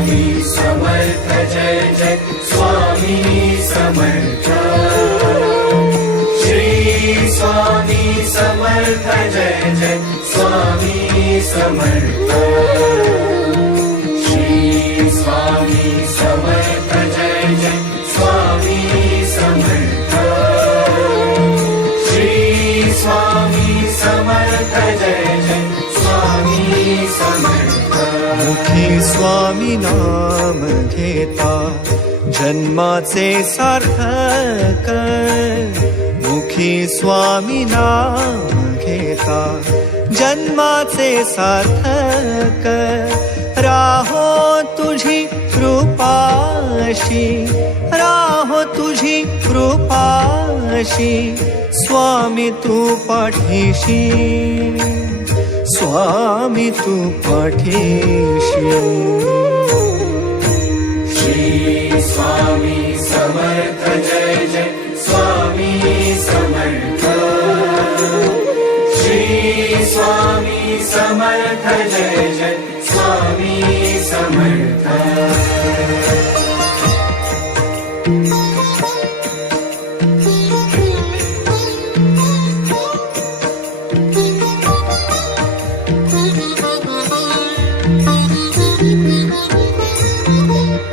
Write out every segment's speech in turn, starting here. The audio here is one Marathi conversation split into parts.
स्वामी समर्थ जय जय स्वामी समर्थ श्री स्वामी समर्थ जय जय स्वामी समर्थ श्री स्वामी समर्थ जय जय स्वामी समर्थ श्री स्वामी समर्थ जय जय स्वामी समर्थ मुखी स्वामी नाम घेता जन्माचे सार्थक मुखी स्वामी नाम घेता जन्माचे सार्थक राहो तुझी कृपाशी राहो तुझी कृपाशी स्वामी तू पाठीशी स्वामी तू पाठीशी श्री स्वामी समर्थ जय जय स्वामी समर्थ श्री स्वामी समर्थ जय जय स्वामी समर्थ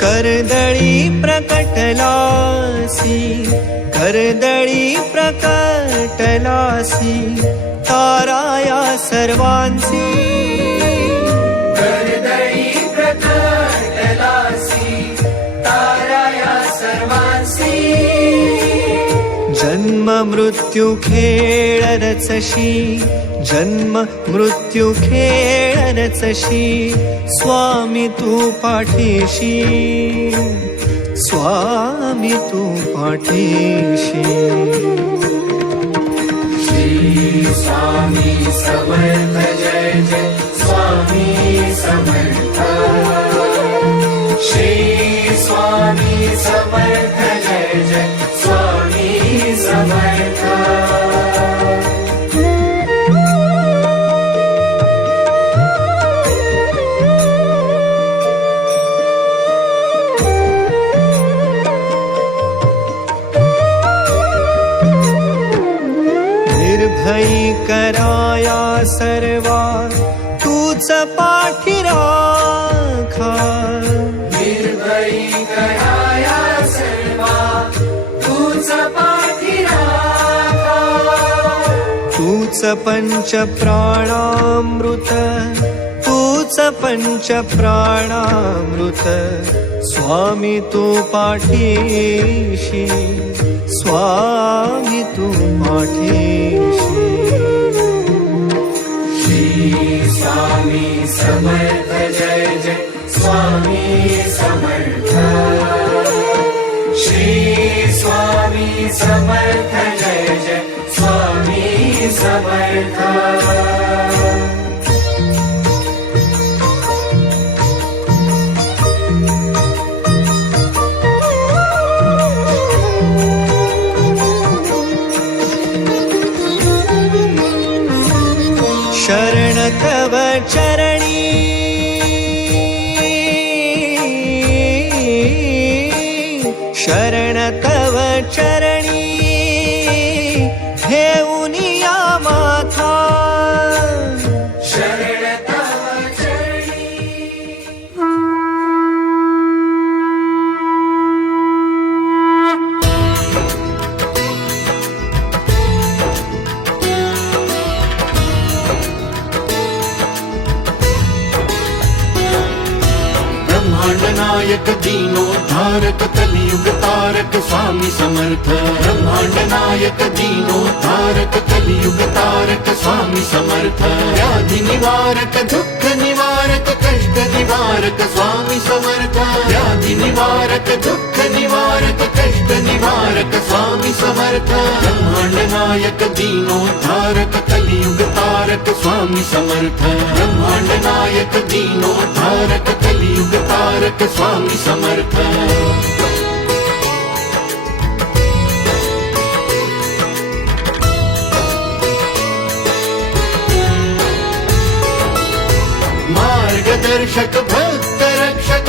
कर्दळी प्रकटलासी कर्दळी प्रकटलासी ताराया सर्वांसी कर्दळी प्रकटलासी ताराया सर्वांसी जन्म मृत्यू खेळ रचशी जन्म मृत्यू खेळ रचशी स्वामी तू पाठीशी स्वामी तू पाठीशी श्री स्वामी समर्थ जय जय स्वामी समर्थ श्री स्वामी समर्थ जय जय स्वामी समर्थ निर्भयी कराया सर्वा तूच पाठी राखा निर्भयी कराया सर्वा तूच पाठी राखा तूच पंच प्राणामृत तूच पंच प्राणामृत स्वामी तू पाठीशी स्वामी तू पाठीशी श्री स्वामी समर्थ जय जय स्वामी समर्थ श्री स्वामी समर्थ जय जय स्वामी समर्थ शरण तव चरणी शरण तव चरणी घेऊनिया माथा शरण तव चरणी नायक दीनोद्धारक कलियुग तारक स्वामी समर्थ ब्रह्मांड नायक दीनोद्धारक कलियुग तारक स्वामी समर्थ व्याधि निवारक दुःख निवारक कष्ट निवारक स्वामी समर्थ व्याधि निवारक दुःख निवारक कष्ट निवारक स्वामी समर्थ ब्रह्मांड नायक दीनोद्धारक कलियुग तारक स्वामी समर्थ ब्रह्मांड नायक दीनोद्धारक कलियुग तारक स्वामी समर्थ मार्गदर्शक भक्त रक्षक